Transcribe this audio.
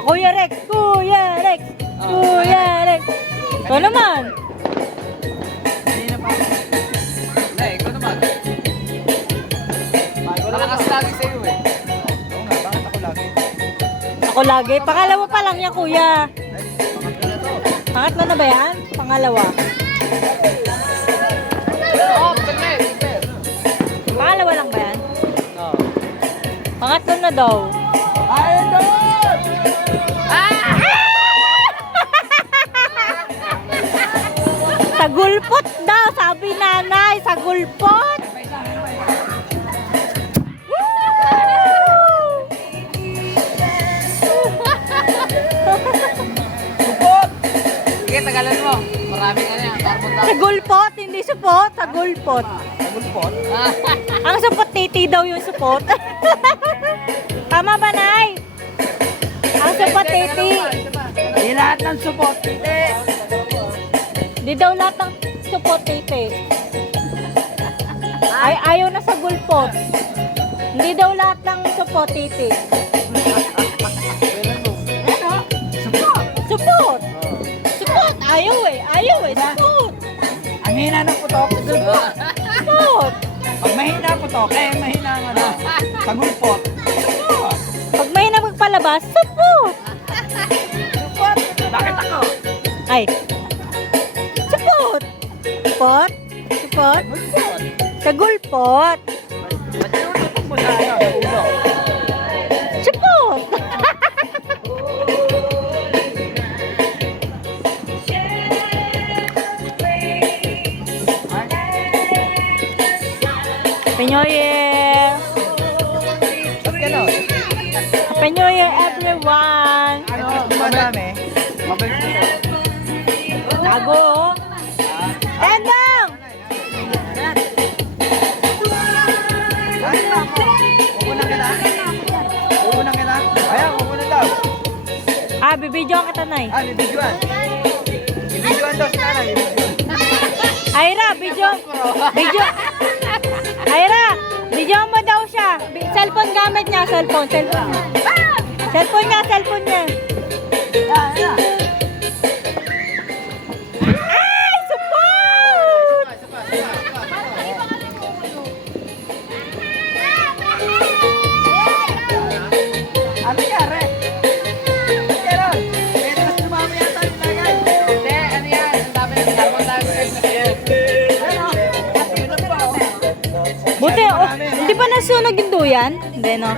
Kuya Rex! Kuya Rex! Kuya Rex! Ito naman! Hindi na pa. Hindi, ikaw naman. Malakas lagi sa'yo eh. Oo nga, bakit ako lagi? Ako lagi. Pangalawa pa lang yan, kuya. Pangatlo na ba yan? Pangalawa. Oo, pagkakit. Pangalawa lang ba yan? Oo. Pangatlo na daw. Ayun doon! Sa gulpot daw, sabi nanay. Sa gulpot. Supot! Sige, tagalan mo. Maraming ano yan. Carbon Sa gulpot, hindi supot. Sa gulpot. Supot? Ang supot titi daw yung supot. Tama ba, nay? Ang supot titi. Hindi lahat ng supot. Hindi. Hindi daw lahat ng supot titi. Ay, ayaw na sa gulpot. Hindi daw lahat ng supot titi. Supot! Supot! Supot! Ayaw eh! Ayaw eh! Supot! Ang hina ng putok. Supot! Supot! Pag mahina ang putok, mahina ang ano. Sa gulpot. Supot! Pag may na magpalabas, supot! Supot! Bakit ako? Ay! Supot! Supot? Supot? Gulpot! Sa gulpot! Ba't inututok mo sa ano? Ulo? Supot! Happy New Year! Ba't gano'n? Happy New Year, everyone! Ano? Madami. Mabalik dito. Tago! Tendang! Ayun na ako. Kukunan kita. Kukunan kita. Ayan, kukunan daw. Ah, bibidyoan kita, Nay. Bibidyoan. Bibidyoan daw si nanay. Ayra, video. Ayra, video mo daw siya. Cellphone gamit niya, cellphone niya. Cellphone niya. Ay, support! Ano yari? Ba't gano'n? Pwede mas lumami yata yung lagay. Hindi, ano yan? Ang dami ng carbon dioxide na kayo. Ano? Yun lang pa, oh. Buti, oh, hindi pa nasunog yung duyan? Hindi, no?